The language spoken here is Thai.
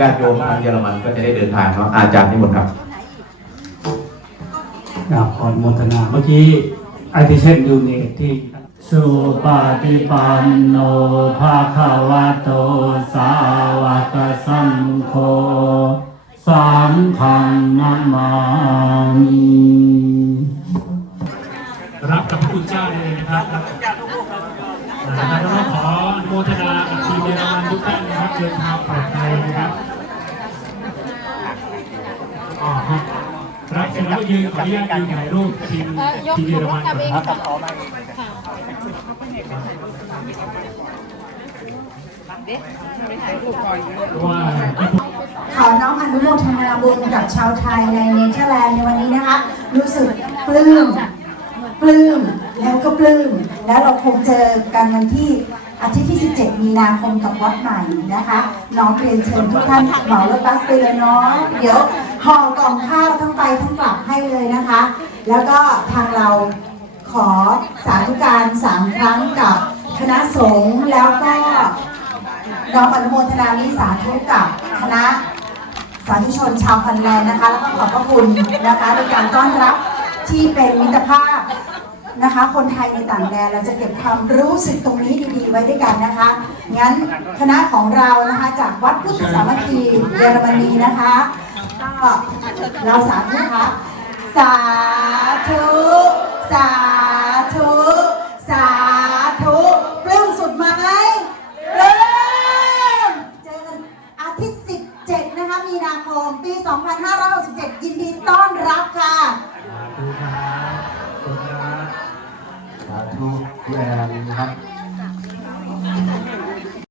ญาติโยมทางเยอรมันก็จะได้เดินทางเนาะอาจารย์นิมนต์ครับกราบขออนุโมทนาเมื่อกี้ไอทิเช่นยูเนตที่สุปฏิปันโนภาคาวะโตสาวกสังโฆสังฆังนามามิรับกับพระคุณเจ้าได้เลยนะครับนะครับแล้วก็ขออนุโมทนากับ ทุกท่านนะครับเดินทางปลอดภัยนะครับอ๋อครับรับเสร็จแล้วยืนขออนุญาตยืนถ่ายรูปทีมทีมเยอรมันนะครับว่าขอน้อมอนุโมทนาบุญกับชาวไทยในเนเธอร์แลนด์ในวันนี้นะคะ รู้สึกปลื้มปลื้ม แล้วก็ปลื้มแล้วเราคงเจอกันวันที่อาทิตย์ที่ 17 มีนาคมกับวัดใหม่นะคะ น้องเรียนเชิญทุกท่านเหมารถบัสไปเลยเนาะเดี๋ยวห่อกล่องข้าวทั้งไปทั้งกลับให้เลยนะคะ แล้วก็ทางเราขอสาธุการสามครั้งกับคณะสงฆ์แล้วก็น้อมอนุโมทนามิสาธุกับคณะสาธุชนชาวพันแลนนะคะ แล้วก็ขอบพระคุณนะคะในการต้อนรับที่เป็นมิตรภาพ นะคะ คนไทยในต่างแดนเราจะเก็บความรู้สึกตรงนี้ดีๆ ไว้ด้วยกันนะคะ งั้นคณะของเรานะคะจากวัดพุทธสามัคคีเยอรมนีนะคะก็เราสาธุค่ะสาธุสาธุสาธุปลื้มสุดไหมเริ่มเจอกันอาทิตย์ 17 นะคะมีนาคม ปี 2567 ยินดีต้อนรับค่ะ ธุนะครับ